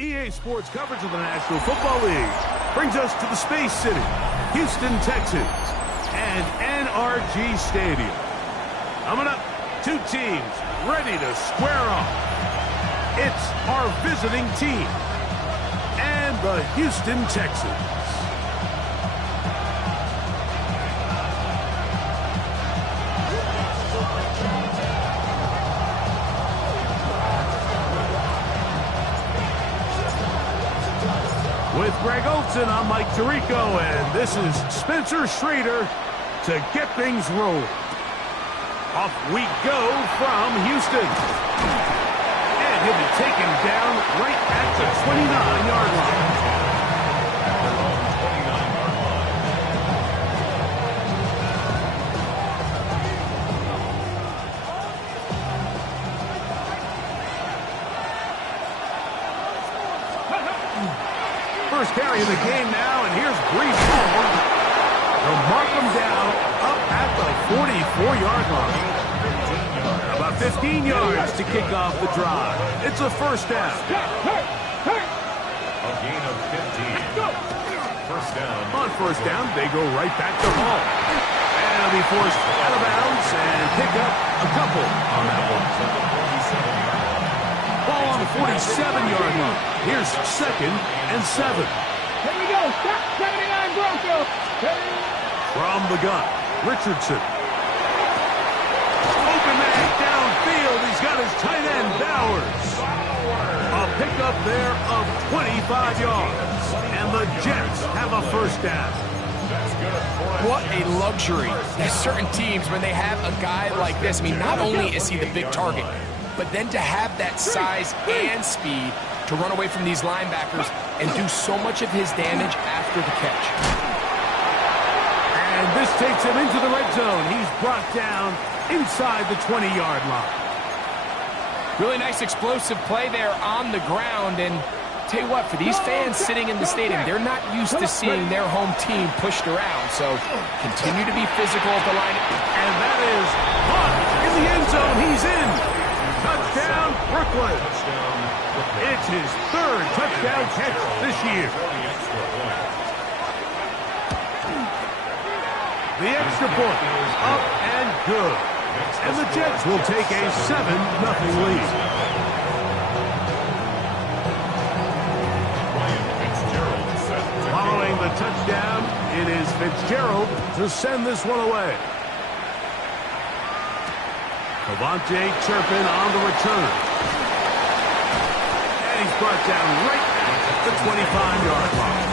EA Sports coverage of the National Football League brings us to the Space City, Houston, Texas, and NRG Stadium. Coming up, two teams ready to square off. It's our visiting team and the Houston Texans. With Greg Olson, I'm Mike Tirico, and this is Spencer Schrader to get things rolling. Off we go from Houston. And he'll be taken down right at the 29-yard line. First carry of the game now, and here's Brees Hall. They'll mark him down up at the 44-yard line. About 15 yards to kick off the drive. It's a first down. A gain of 15. First down. On first down, they go right back to Hall. And he'll be forced out of bounds and pick up a couple on that one. Ball on the 47-yard line. Here's 2nd and 7. Here we go. Stop 79 Broncos. From the gun, Richardson. Open man downfield. He's got his tight end, Bowers. A pickup there of 25 yards. And the Jets have a first down. What a luxury. There's certain teams when they have a guy like this. I mean, not only is he the big target, but then to have that size and speed to run away from these linebackers and do so much of his damage after the catch. And this takes him into the red zone. He's brought down inside the 20-yard line. Really nice explosive play there on the ground. And tell you what, for these fans sitting in the stadium, they're not used to seeing their home team pushed around. So continue to be physical at the line. And that is caught in the end zone. He's in. Touchdown, Brooklyn. It's his 3rd touchdown catch this year. The extra point is up and good. And the Jets will take a 7-0 lead. Following the touchdown, it is Fitzgerald to send this one away. Devontae Turpin on the return. And he's brought down right at the 25-yard line.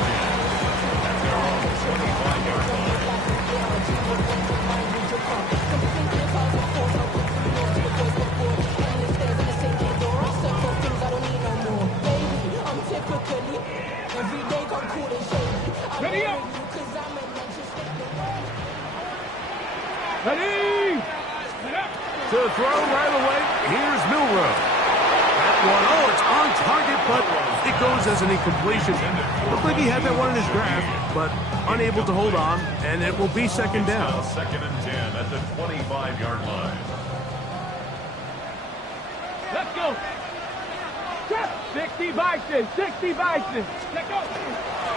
Ready up. Ready. To throw right away, here's Milrow. That one, oh, it's on target, but it goes as an incompletion. Looked like he had that one in his grasp, but unable to hold on, and it will be 2nd down. 2nd and 10 at the 25-yard line. Let's go. 60 Bison. 60 Bison. Let's go.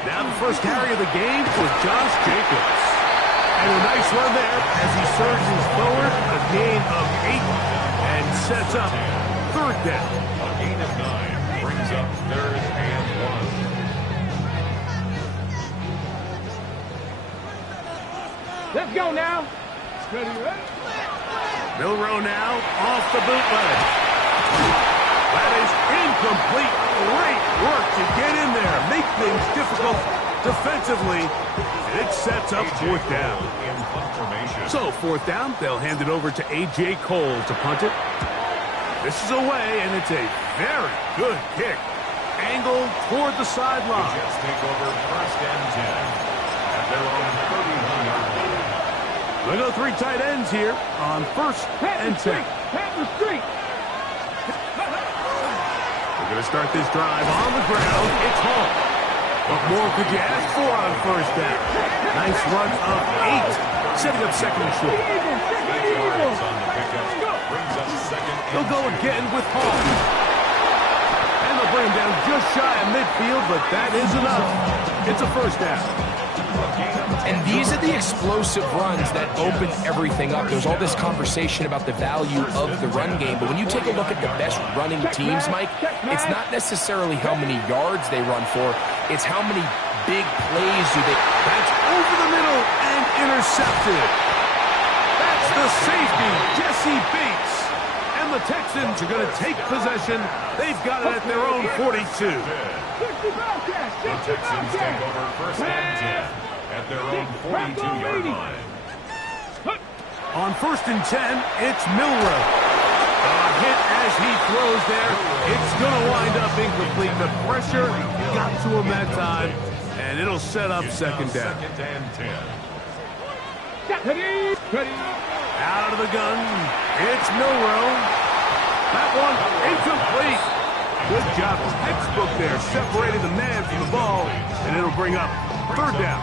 Now the first carry of the game for Josh Jacobs. And a nice run there as he surges forward, a gain of 8, and sets up 3rd down. A gain of 9 brings up 3rd and 1. Let's go now. Ready, ready? Milrow now off the bootleg. That is incomplete. Great work to get in there. Make things difficult defensively. It sets up 4th down. So 4th down, they'll hand it over to A.J. Cole to punt it. This is away, and it's a very good kick. Angled toward the sideline. Jets take over 1st and 10 at their own 31-yard line. They go 3 tight ends here on 1st and 10. Pat the street. We're going to start this drive on the ground. It's Hall. What more could you ask for on 1st down? Nice run of 8, setting up 2nd and short. They'll go again with Hall. And they'll bring him down just Just shy of midfield, but that is enough. It's a first down. And these are the explosive runs that open everything up. There's all this conversation about the value of the run game, but when you take a look at the best running teams, Mike, it's not necessarily how many yards they run for, it's how many big plays do they... That's over the middle and intercepted. That's the safety, Jesse Bates. And the Texans are going to take possession. They've got it at their own 42. The Texans take over first and 10 at their own 42-yard line. On first and 10, it's Milroe. A hit as he throws there. It's going to wind up incomplete. The pressure got to him that time, and it'll set up second down. Second and 10. Out of the gun, it's Milroe. That one incomplete. Good job, textbook there, separating the man from the ball, and it'll bring up third down.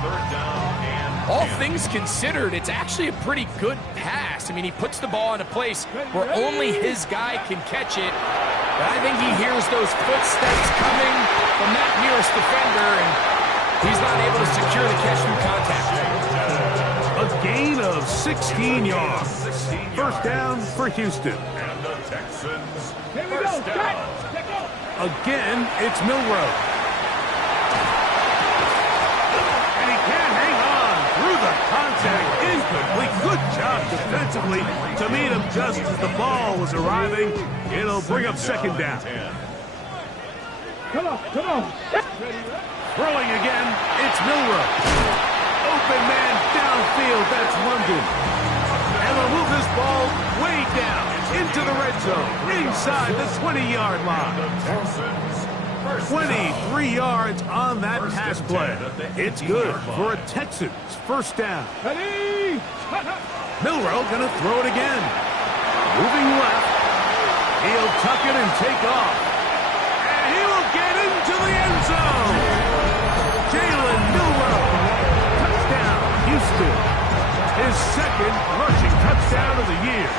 All things considered, it's actually a pretty good pass. I mean, he puts the ball in a place where only his guy can catch it. But I think he hears those footsteps coming from that nearest defender, and he's not able to secure the catch through contact. A gain of 16 yards. First down for Houston. And the Texans Here we go. first down. Again, it's Milroe. And he can't hang on through the contact. Incomplete. Good job defensively to meet him just as the ball was arriving. It'll bring up second down. Come on. Throwing again, it's Milroe. Open man downfield, that's London. And they'll move this ball way down into the red zone, inside the 20-yard line. 23 yards on that pass play. It's good for a Texans first down. Milroe gonna throw it again. Moving left. He'll tuck it and take off. And he will get into the end zone. Jalen Milroe. Touchdown, Houston. His second rushing touchdown of the year.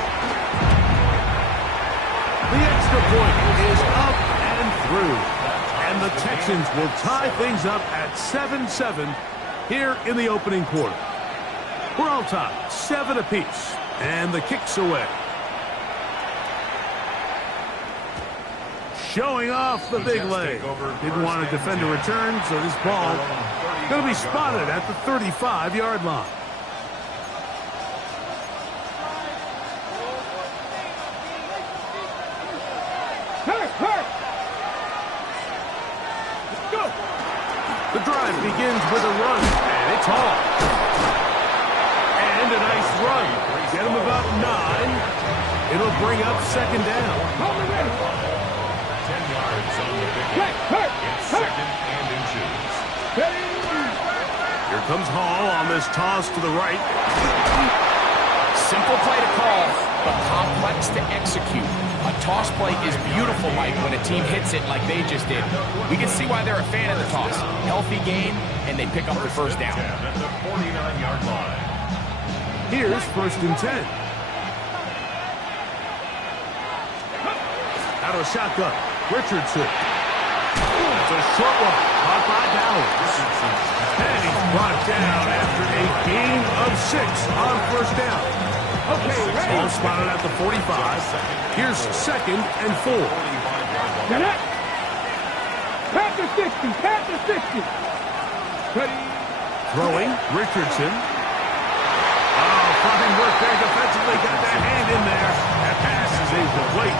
The extra point is up and through. And the Texans will tie things up at 7-7 here in the opening quarter. We're all tied, 7 apiece. And the kick's away. Showing off the big leg. Didn't want to defend a return, so this ball going to be spotted at the 35-yard line. The drive begins with a run, and it's all. And a nice run. Get him about 9. It'll bring up second down. 10 yards on the big hit. It's second and inches. Here comes Hall on this toss to the right. Simple play to call, but complex to execute. A toss play is beautiful, Mike, when a team hits it like they just did. We can see why they're a fan of the toss. Healthy game, and they pick up the first down. At the 49-yard line. Here's first and 10. Out of a shotgun, Richardson. That's a short one, caught by Bowers. And he's brought down after a gain of 6 on first down. Okay, ready. Ball spotted at the 45. Here's second and 4. Get it. Pat the 60. Ready. Throwing, Richardson. Oh, fine work there defensively. Got that hand in there. That pass is incomplete.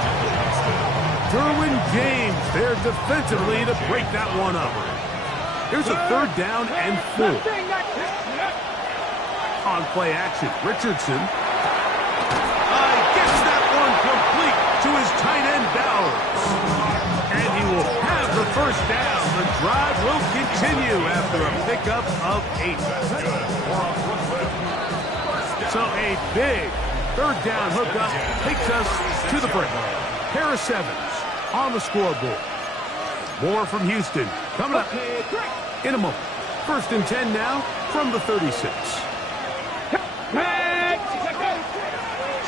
Derwin James there defensively to break that one up. Here's a third down and 4. On play action, Richardson. Gets that one complete to his tight end, Bowers. And he will have the first down. The drive will continue after a pickup of 8. So a big third down hookup takes us to the break. Pair of 7s on the scoreboard. More from Houston coming up in a moment. First and 10 now from the 36.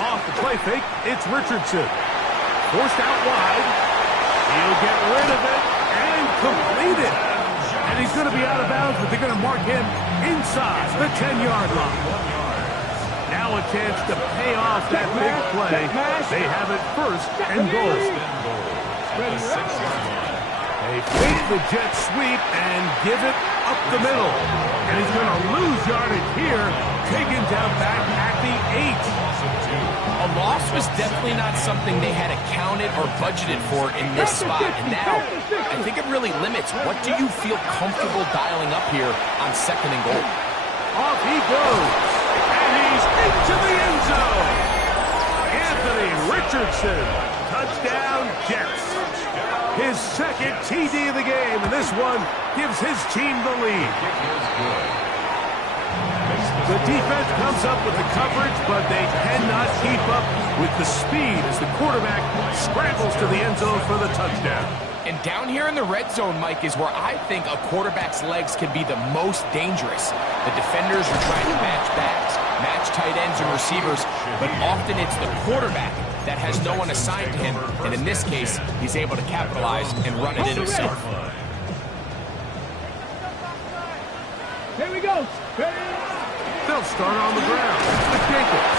Off the play fake, it's Richardson. Forced out wide. He'll get rid of it and to be out of bounds, but they're going to mark him inside the 10-yard line. Now a chance to pay off that big play. They have it first and goal. They fake the jet sweep and give it up the middle. And he's going to lose yardage here, taken down back at the 8. A loss was definitely not something they had accounted or budgeted for in this spot. And now, I think it really limits. What do you feel comfortable dialing up here on second and goal? Off he goes. And he's into the end zone. Anthony Richardson. Touchdown, Jets. His second TD of the game, and this one gives his team the lead. The defense comes up with the coverage, but they cannot keep up with the speed as the quarterback scrambles to the end zone for the touchdown. And down here in the red zone, Mike, is where I think a quarterback's legs can be the most dangerous. The defenders are trying to match backs, match tight ends and receivers, but often it's the quarterback that has no one assigned to him, and in this case, he's able to capitalize and run it in himself. Here we go. They'll start on the ground with Jacobs.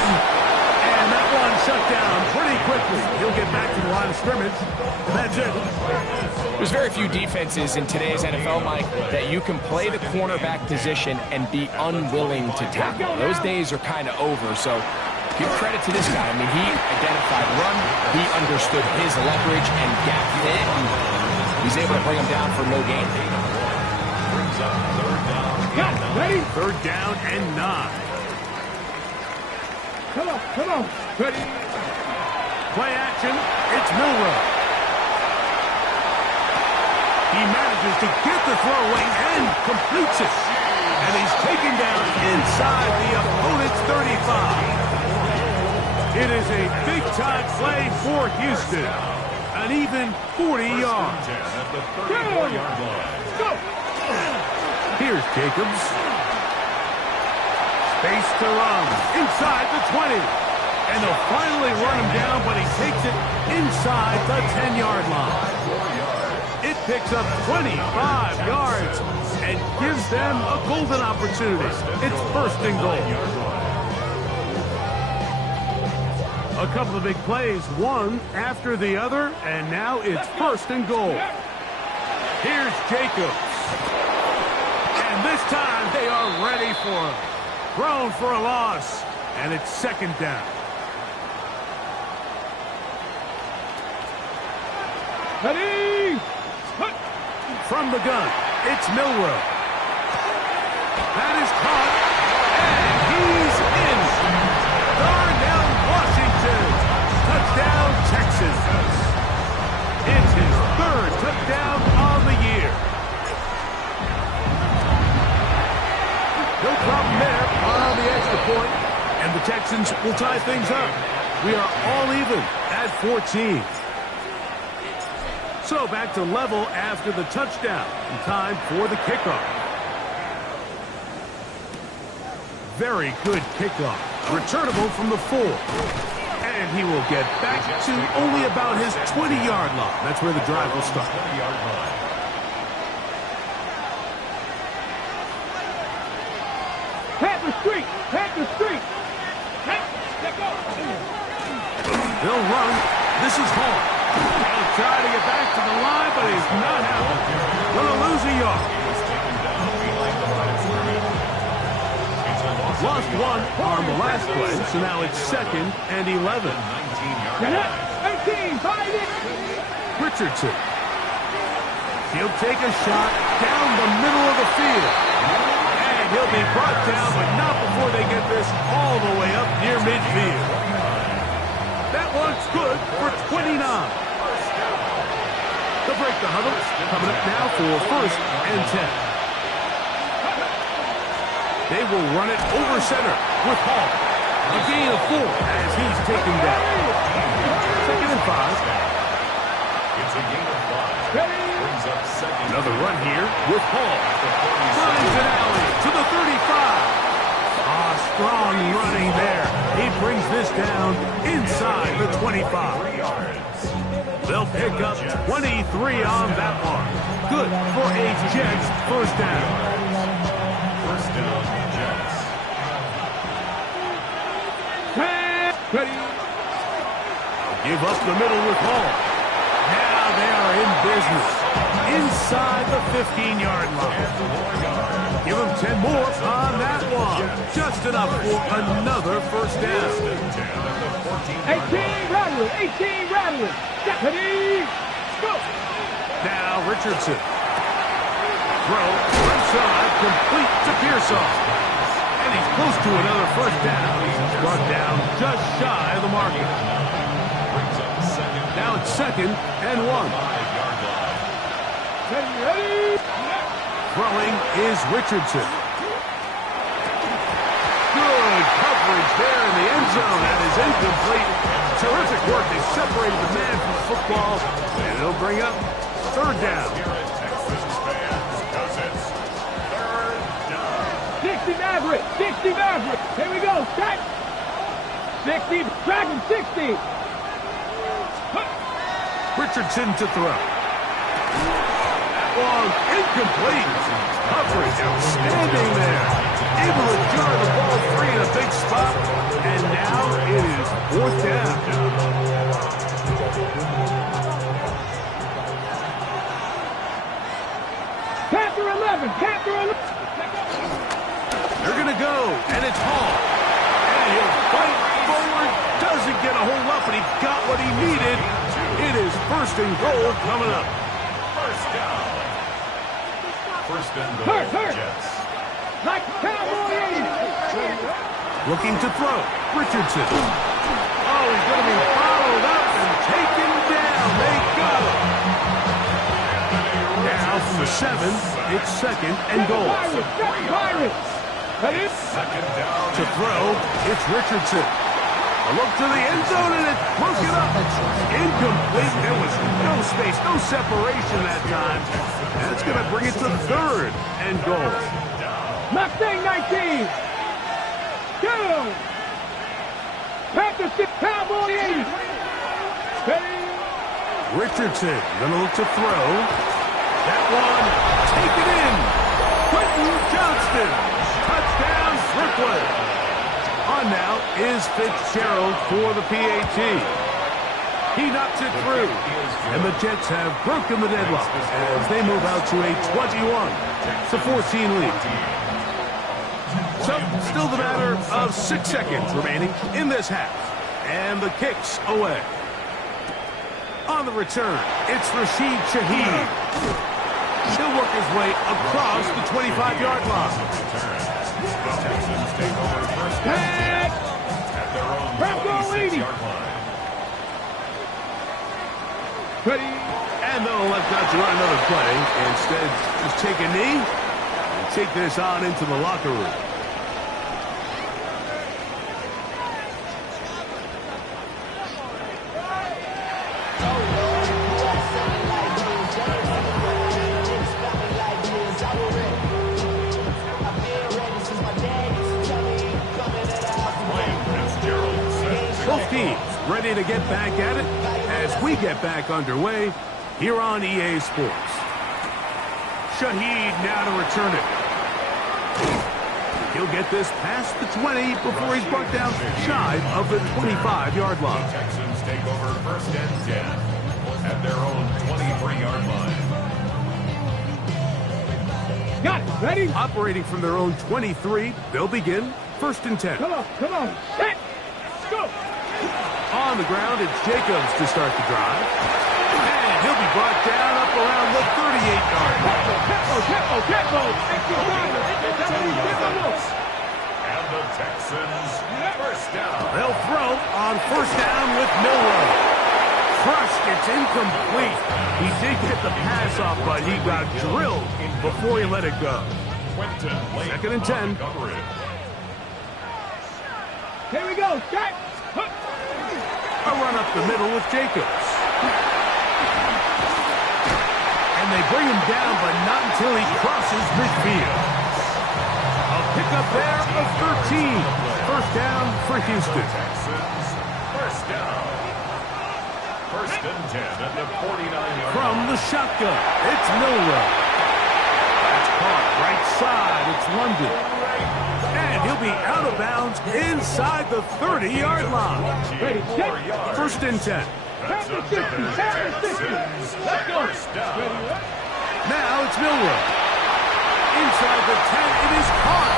And that one shut down pretty quickly. He'll get back to the line of scrimmage, and that's it. There's very few defenses in today's NFL, Mike, that you can play the cornerback position and be unwilling to tackle. Those days are kind of over, so give credit to this guy. I mean, he identified run, he understood his leverage and gap fit. He's able to bring him down for no gain. Brings up third down. Ready? Third down and 9. Come on. Ready? Play action. It's Milrow. He manages to get the throw away and completes it. And he's taken down inside the opponent's 35. It is a big-time play for Houston. An even 40 yards. At the 34-yard line. Go! Here's Jacobs. Space to run. Inside the 20. And they'll finally run him down, but he takes it inside the 10-yard line. It picks up 25 yards and gives them a golden opportunity. It's first and goal. A couple of big plays, one after the other, and now it's first and goal. Here's Jacobs. And this time they are ready for him. Thrown for a loss, and it's second down. Ready? From the gun, it's Milrow. That is caught, and he's in. Darnell Washington. Touchdown, Texas. It's his third touchdown on the year. No problem there on the extra point, and the Texans will tie things up. We are all even at 14. So back to level after the touchdown. And time for the kickoff. Very good kickoff. Returnable from the 4. And he will get back to only about his 20-yard line. That's where the drive will start. 20-yard line. Panther Street. Let's go. They'll run. This is Hall. He'll try to get back to the line, but he's not out. Going to lose a yard. Lost one on the last play, so now it's second and 11. 18, find it. Richardson. He'll take a shot down the middle of the field. And he'll be brought down, but not before they get this all the way up near midfield. That one's good for 29. They'll break the huddle. Coming up now for first and 10. They will run it over center with Hall. A gain of 4 as he's taken down. Second and 5. It's a gain of 5. Brings up second. Another run here with Hall. Finds an alley to the 35. Strong running there. He brings this down inside the 25. They'll pick up 23 on that one. Good for a Jets first down. First down, Jets. Ready. Give up the middle with Hall. Now they are in business. Inside the 15-yard line. Give them 10 more on that one. Just enough for another first down. 18 rattling. 18 rattling. Ready. Go. Now Richardson. Throw. Right side. Complete to Pearsall. And he's close to another first down. He's brought down just shy of the marker. Now it's 2nd and 1. Ready. Throwing is Richardson. Good coverage there in the end zone. That is incomplete. Terrific work. They separated the man from the football. And it'll bring up 3rd down. 60 Maverick. 60 Maverick. Here we go. Set. 60. Dragon 60. Richardson to throw. That one incomplete. Coverage outstanding there. Able to jar the ball free in a big spot. And now it is 4th down. Panther 11. Panther 11. They're going to go, and it's Hall. And he'll fight forward. Doesn't get a hold up, but he got what he needed. It is 1st and goal coming up. First down. First and goal, Hurt. Jets. Like Cowboy 80. Looking to throw. Richardson. Oh, he's going to be followed up and taken down. They got him. Now from the 7, it's 2nd and goal. Pirates. Ready. Second down. To throw, it's Richardson. A look to the end zone, and it's broken up. Incomplete. There was no space, no separation that time. And it's going to bring it to 3rd and goal. Mustang 19. Go. Panther 6. Cowboy 80. Ready. Richardson going to look to throw. That one, take it in. Quentin Johnston. Touchdown, Brooklyn. On now is Fitzgerald for the PAT. He knocks it through. And the Jets have broken the deadlock as they move out to a 21-14 lead. So, still the matter of 6 seconds remaining in this half. And the kick's away. On the return, it's Rashid Shaheed. He'll work his way across the 25-yard line. Texans take over first down at their own 26-yard line. Ready. And they'll elect not to run another play. Instead, just take a knee and take this on into the locker room. Both teams ready to get back at it as we get back underway here on EA Sports. Shaheed now to return it. He'll get this past the 20 before he's brought down shy of the 25-yard line. Texans take over first and 10 at their own 23-yard line. Got it. Ready. Operating from their own 23, they'll begin 1st and 10. Come on. Set. Go. On the ground, it's Jacobs to start the drive. And he'll be brought down up around the 38-yard line. Tempo. And the Texans first down. They'll throw on 1st down with Milrow. Crushed, it's incomplete. He did get the pass off, but he got drilled before he let it go. 2nd and 10. Here we go. Set. A run up the middle with Jacobs. And they bring him down, but not until he crosses midfield. A pickup there of 13. First down for Houston. Texans first down. First and 10 at the 49-yard From the shotgun, it's Milrow. That's caught right side. It's London. And he'll be out of bounds inside the 30-yard line. First and 10. That's another Texans. Let's go. First down. Now it's Milrow. Inside the 10, it is caught.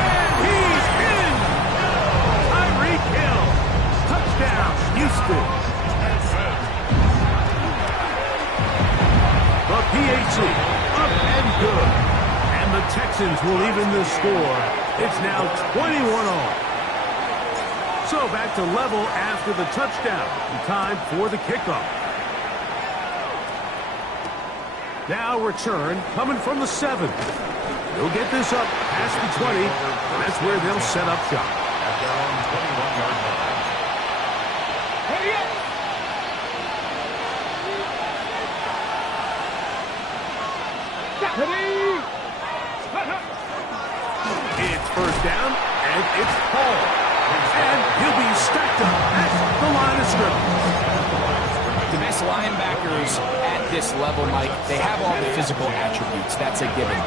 And he's in. Tyreek Hill. Touchdown, Houston. The PAT, up and good. And the Texans will even the score. It's now 21-all. So back to level after the touchdown. Time for the kickoff. Now return coming from the 7. They'll get this up past the 20. And that's where they'll set up shop. At their own 21-yard line. Ready up. Ready. It's first down, and it's Paul. And he'll be stacked up at the line of scrimmage. The best linebackers at this level, Mike, they have all the physical attributes. That's a given.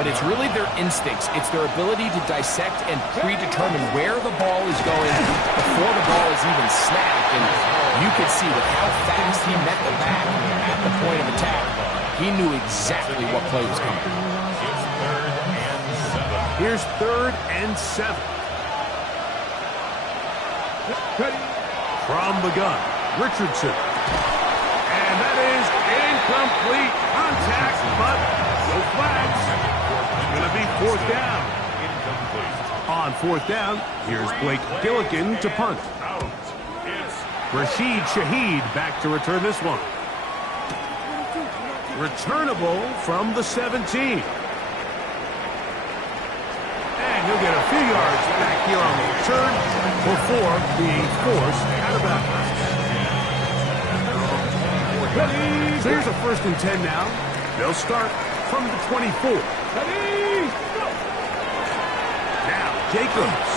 But it's really their instincts. It's their ability to dissect and predetermine where the ball is going before the ball is even snapped. And you could see with how fast he met the back at the point of attack, he knew exactly what play was coming. Here's third and 7. From the gun, Richardson. And that is incomplete contact, but no flags. It's going to be fourth down. On fourth down, here's Blake Gilligan to punt. Rashid Shaheed back to return this one. Returnable from the 17. And he'll get a few yards back here on the return before being forced out of bounds. So here's a first and 10 now. They'll start from the 24. Now Jacobs.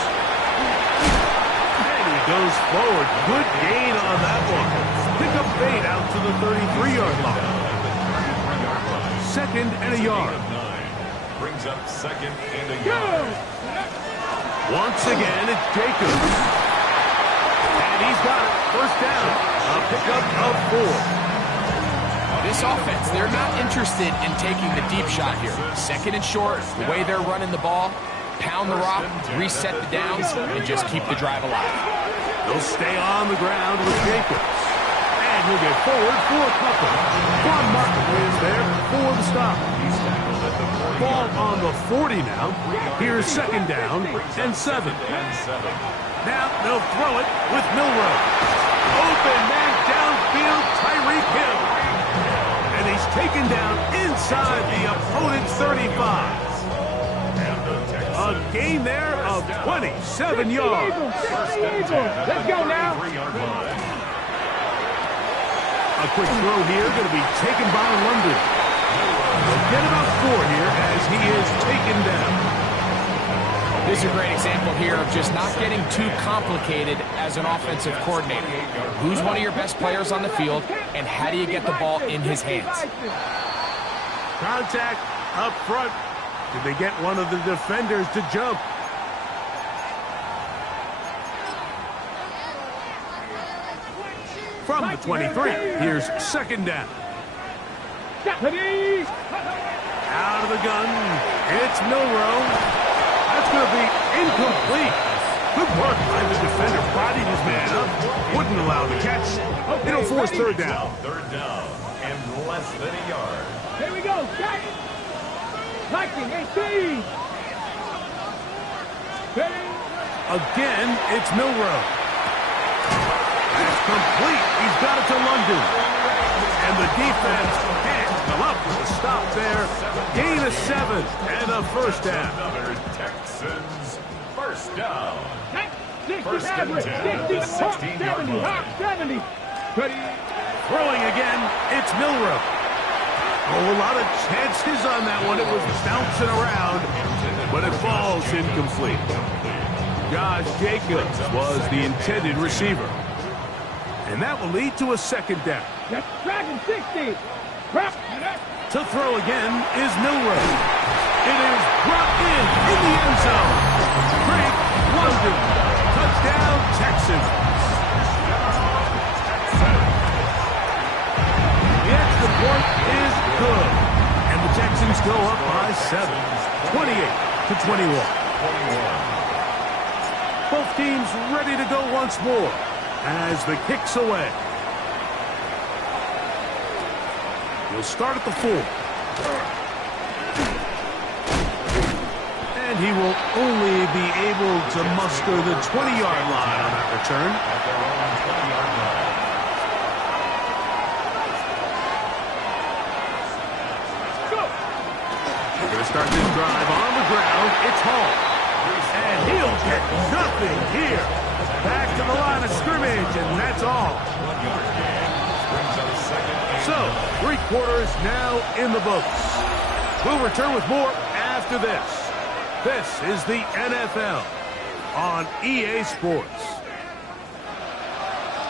And he goes forward. Good gain on that one. Pick up bait out to the 33-yard line. Second and a yard. Brings up second and a yard. Once again, it's Jacobs. And he's got it. First down. A pickup of 4. This offense, they're not interested in taking the deep shot here. Second and short, the way they're running the ball, pound the rock, reset the downs, and just keep the drive alive. They'll stay on the ground with Jacobs. And he'll get forward for a couple. Von Martin is there for the stop. Ball on the 40 now. Here's second down and 7. Now they'll throw it with Milrow. Open man downfield, Tyreek Hill. And he's taken down inside the opponent's 35. A gain there of 27 yards. Let's go now. A quick throw here, going to be taken by London. They'll get about 4 here as he is taken down. This is a great example here of just not getting too complicated as an offensive coordinator. Who's one of your best players on the field, and how do you get the ball in his hands? Contact up front. Did they get one of the defenders to jump? From the 23, here's second down. Out of the gun, it's Milrow. That's going to be incomplete. Good work by the defender, bodied his man up, wouldn't allow the catch. It'll force third down. Third down and less than a yard. Here we go. Got it. 19, 18. Again, it's Milrow. That's complete. He's got it to London. And the defense can't come up with a stop there. Gain of 7 and a first down. Another Texans first down. 60 First and average. 10 60 at the 16-yard 70. line. 70. Throwing again, it's Milrow. Oh, a lot of chances on that one. It was bouncing around, but it falls incomplete. Josh Jacobs was the intended receiver. And that will lead to a second down. Dragon 60. To throw again is Milroe. It is brought in the end zone. Drake London. Touchdown, Texans. The extra point is good. And the Texans go up by 7. 28-21. Both teams ready to go once more as the kick's away. We'll start at the 4. And he will only be able to muster the 20-yard line on that return. We're going to start this drive on the ground. It's Hall. And he'll get nothing here. Back to the line of scrimmage, and that's all. So, 3 quarters now in the books. We'll return with more after this. This is the NFL on EA Sports.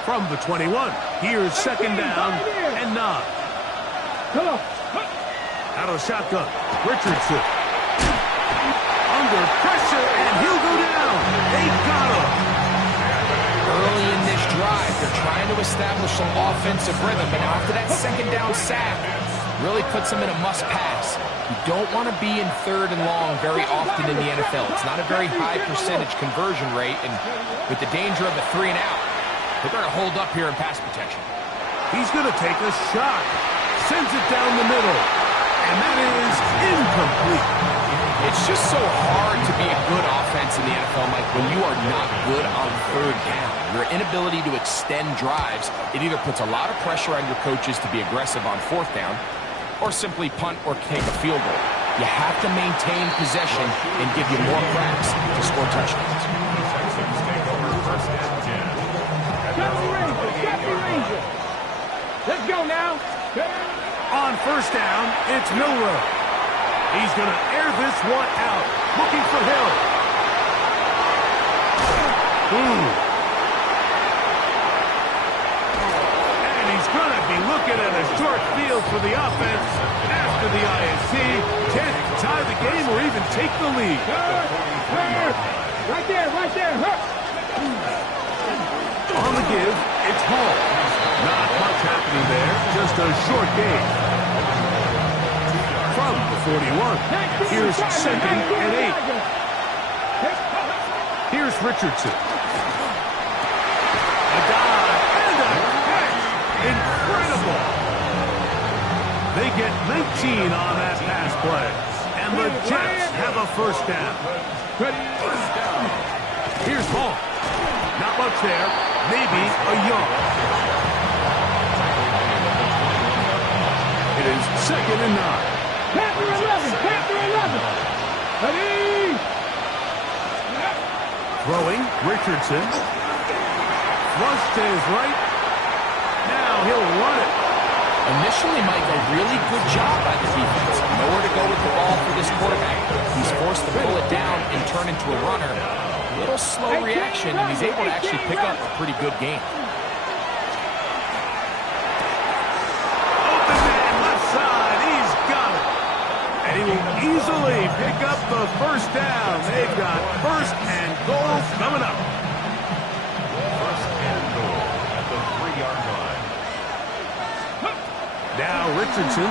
From the 21, here's second down and 9. Out of the shotgun, Richardson. Under pressure, and he'll go down. They got him. Early in this drive, they're trying to establish some offensive rhythm, but after that second down sack, really puts them in a must-pass. You don't want to be in 3rd and long very often in the NFL. It's not a very high percentage conversion rate, and with the danger of the 3 and out, they're going to hold up here in pass protection. He's going to take a shot. Sends it down the middle. And that is incomplete. It's just so hard to be a good offense in the NFL, Mike, when you are not good on 3rd down. Your inability to extend drives, it either puts a lot of pressure on your coaches to be aggressive on 4th down, or simply punt or kick a field goal. You have to maintain possession and give you more cracks to score touchdowns. Let's go now. On 1st down, it's Milroe. He's going to air this one out. Looking for Hill. And he's going to be looking at a short field for the offense after the IST. Can't tie the game or even take the lead. Right there. On the give, it's Hall. Not much happening there. Just a short game. From the 41, here's 2nd and 8. Here's Richardson. A dive and a catch. Incredible. They get 19 on that pass play. And the Jets have a 1st down. Here's Hall. Not much there. Maybe a yard. It is 2nd and 9. Panther 11. Ready? Throwing, Richardson. Flush to his right. Now he'll run it. Initially, Mike, a really good job by the defense. Nowhere to go with the ball for this quarterback. He's forced to pull it down and turn into a runner. A little slow reaction, and he's able to actually pick up a pretty good game. Open man, left side. He's got it. And he will easily pick up the 1st down. They've got 1st and goal coming up. 1st and goal at the 3-yard line. Now Richardson.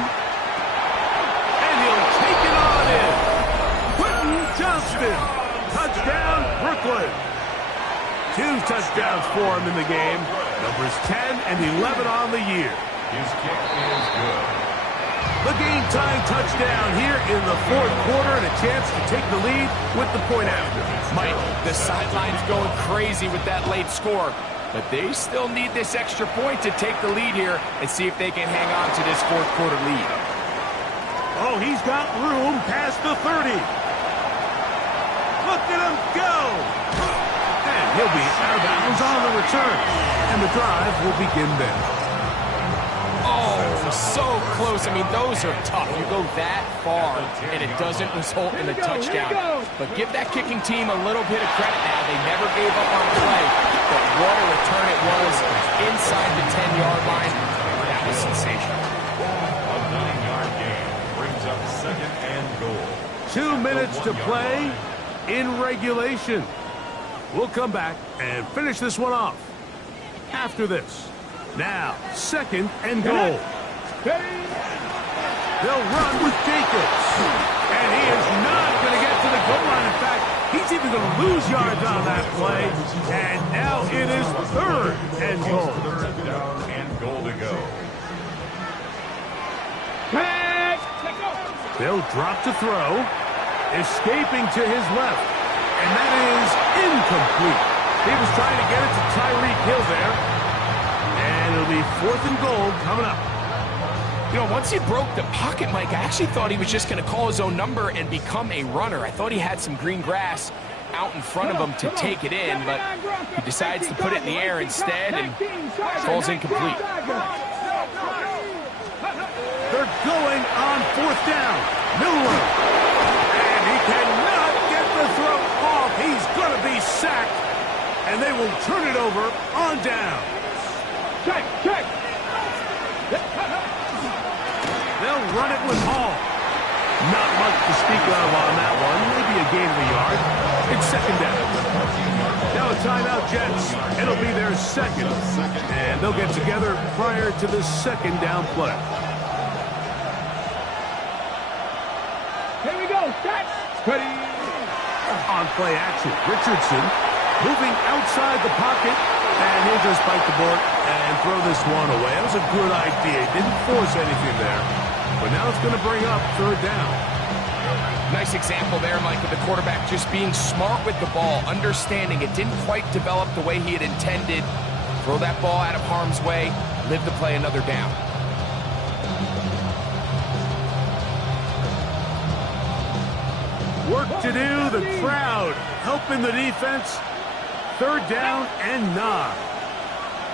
And he'll take it on in. Quentin Johnston. Touchdown, Brooklyn. 2 touchdowns for him in the game. Numbers 10 and 11 on the year. His kick is good. The game-tying touchdown here in the 4th quarter and a chance to take the lead with the point after. Mike, the sideline's going crazy with that late score, but they still need this extra point to take the lead here and see if they can hang on to this 4th quarter lead. Oh, he's got room past the 30. Look at him go. And he'll be out of bounds on the return. And the drive will begin then. Oh, them so close. I mean, those are tough. You go that far, and it doesn't result in a touchdown. But give that kicking team a little bit of credit now. They never gave up on play, but what a return it was inside the 10-yard line. That was sensational. A 9-yard gain brings up 2nd and goal. 2 minutes to play in regulation. We'll come back and finish this one off after this. Now, 2nd and goal. They'll run with Jacobs. And he is not going to get to the goal line. In fact, he's even going to lose yards on that play. And now it is 3rd and goal. 3rd down and goal to go. They'll drop to throw. Escaping to his left. And that is incomplete. He was trying to get it to Tyreek Hill there. And it'll be 4th and goal coming up. You know, once he broke the pocket, Mike, I actually thought he was just going to call his own number and become a runner. I thought he had some green grass out in front of him to take it in, but he decides to put it in the air instead and falls incomplete. They're going on 4th down. Miller. And he cannot get the throw off. He's going to be sacked. And they will turn it over on down. Check. They'll run it with Hall. Not much to speak of on that one. Maybe a gain of a yard. It's 2nd down. Now a timeout, Jets. It'll be their 2nd. And they'll get together prior to the 2nd down play. Here we go. Set. Ready. On play action, Richardson moving outside the pocket. And he'll just bite the bullet and throw this one away. That was a good idea. Didn't force anything there. But now it's going to bring up 3rd down. Nice example there, Mike, of the quarterback just being smart with the ball, understanding it didn't quite develop the way he had intended. Throw that ball out of harm's way, live to play another down. Work to do, the crowd helping the defense. 3rd down and 9.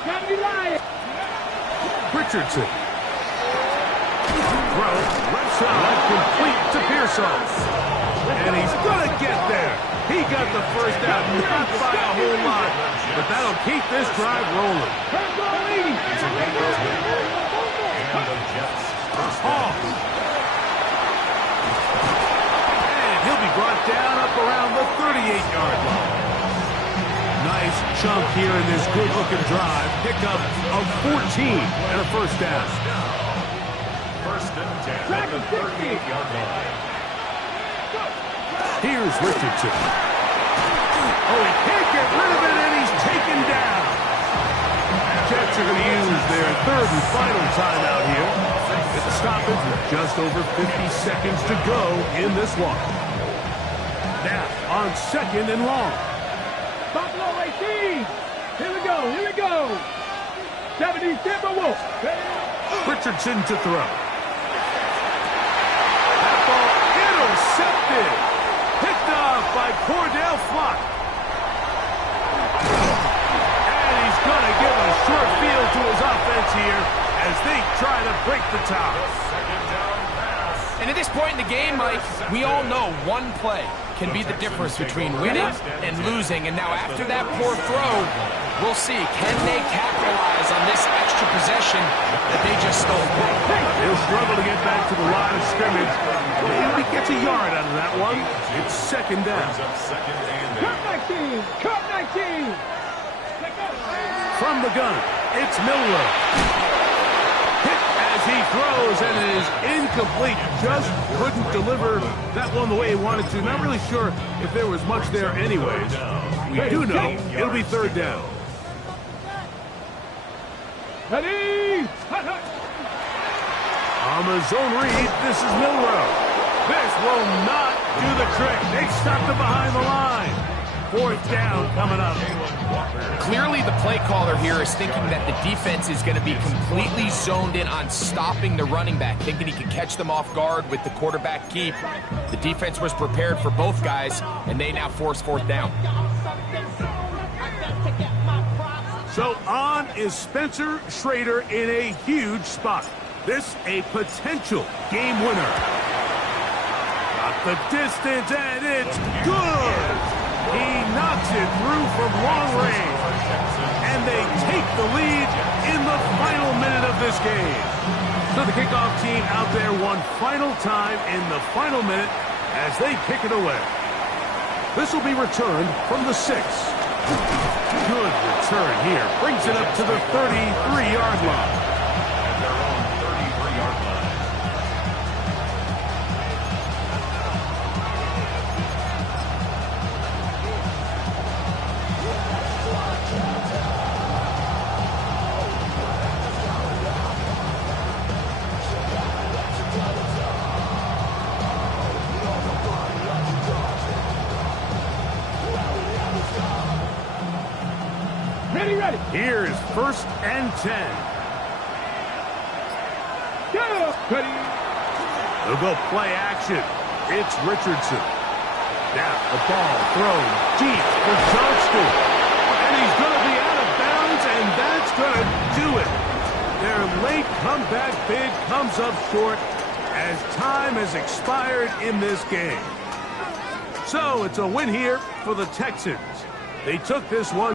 Gotta be lying. Richardson. Throw, left side, complete to Pearson. And he's going to get there. He got the 1st down, not by a whole lot, but that'll keep this drive rolling. Hall. And he'll be brought down up around the 38-yard line. Nice chunk here in this good-looking drive. Pickup of 14 and a 1st down. 1st and 10 at the 38-yard line. Here's Richardson. Oh, he can't get rid of it, and he's taken down. Jets are going to use their 3rd and final timeout here. At the stoppage with just over 50 seconds to go in this one. Now, on 2nd and long. Buffalo 18. Here we go. 70 Timberwolves. Richardson to throw. That ball intercepted. Picked off by Cordell Flock. And he's going to give a short field to his offense here as they try to break the top. And at this point in the game, Mike, we all know one play can be the difference between winning and losing. And now after that poor throw, we'll see. Can they capitalize on this extra possession that they just stole? He'll struggle to get back to the line of scrimmage. Maybe gets a yard out of that one. It's 2nd down. Cut 19. From the gun, it's Miller. Hit as he throws, and it is incomplete. Just couldn't deliver that one the way he wanted to. Not really sure if there was much there anyways. We do know it'll be 3rd down. Ready. On the zone read, this is Milrow. This will not do the trick. They stopped him behind the line. 4th down coming up. Clearly the play caller here is thinking that the defense is going to be completely zoned in on stopping the running back, thinking he can catch them off guard with the quarterback keep. The defense was prepared for both guys, and they now force 4th down. So on is Spencer Schrader in a huge spot. This a potential game winner. Got the distance, and it's good. He knocks it through from long range. And they take the lead in the final minute of this game. So the kickoff team out there one final time in the final minute as they kick it away. This will be returned from the 6. Good return here. Brings it up to the 33-yard line. At their own 33-yard line. Ready. Here is 1st and 10. Go. Ready. They'll go play action. It's Richardson. Now the ball thrown deep for Johnston. And he's going to be out of bounds, and that's going to do it. Their late comeback bid comes up short as time has expired in this game. So it's a win here for the Texans. They took this one